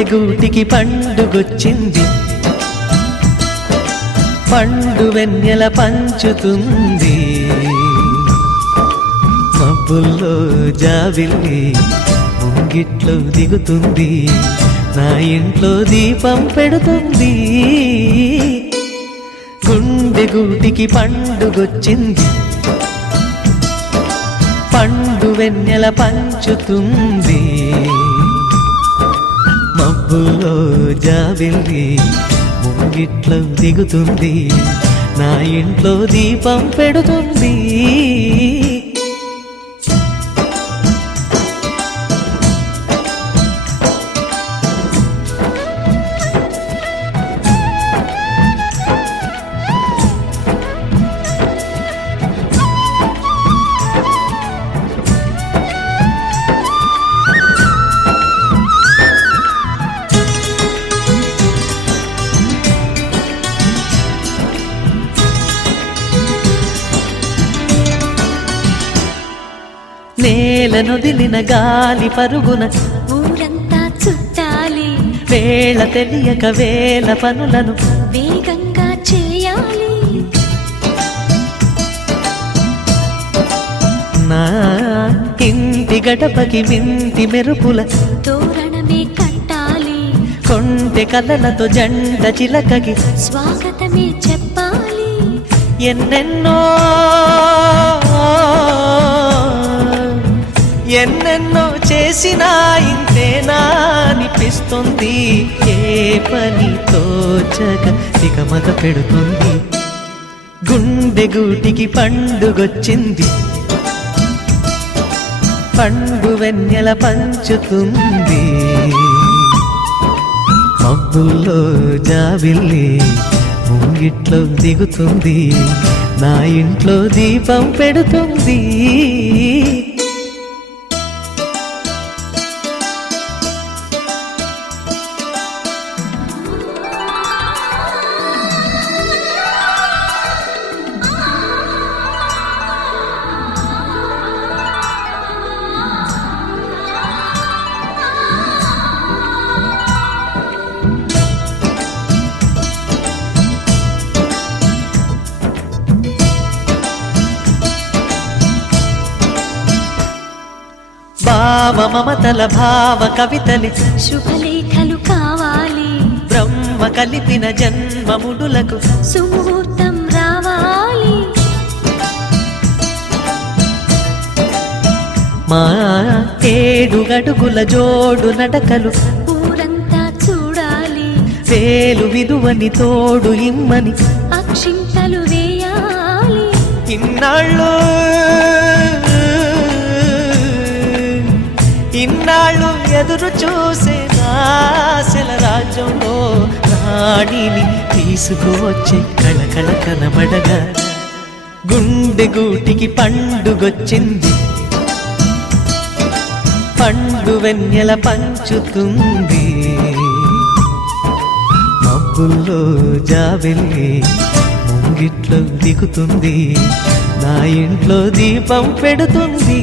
గుండె గూటికి పండుగొచ్చింది, పండు వెన్నెల పంచుతుంది. మబ్బుల్లో జాబిల్లి ముంగిట్లో దిగుతుంది, నా ఇంట్లో దీపం పెడుతుంది. గుండె గూటికి పండుగొచ్చింది, పండు వెన్నెల పంచుతుంది. మబ్బులో జాబిల్లి ముంగిట్లో దిగుతుంది, నా ఇంట్లో దీపం పెడుతుంది. నేలనొదిలిన గాలి పరుగున ఊరంతా చుట్టాలి, వేళ తెలియక వేల పనులను వేగంగా చేయాలి. నా ఇంటి గడపకి వింటి మెరుపుల తోరణమే కట్టాలి, కొంటె కలలతో జంట చిలకకి స్వాగతమే చెప్పాలి. ఎన్నెన్నో ఎన్నెన్నో చేసినా ఇంతేనా అనిపిస్తుంది, ఏ పని తోచక దిగమగ పెడుతుంది. గుండె గూటికి పండుగొచ్చింది, పండు వెన్నెల పంచుతుంది. మబ్బుల్లో జాబిల్లి ముంగిట్లో దిగుతుంది, నా ఇంట్లో దీపం పెడుతుంది. భావ మమతల భావ కవితలి శుభలేఖలు కావాలి, బ్రహ్మ కలిపిన జన్మముడులకు సుముహూర్తం రావాలి. మా ఏడు గడుగుల జోడు నడకలు ఊరంతా చూడాలి, వేలు విలువని తోడు ఇమ్మని అక్షింతలు వేయాలి. ఇన్నాళ్ళు ఎదురు చూసే ఆశల రాజ్యంలో రాణిని తీసుకువచ్చే కళకళ కనబడగా. గుండె గూటికి పండుగొచ్చింది, పండు వెన్నెల పంచుతుంది. మబ్బుల్లో జాబిల్లి ముంగిట్లో దిగుతుంది, నా ఇంట్లో దీపం పెడుతుంది.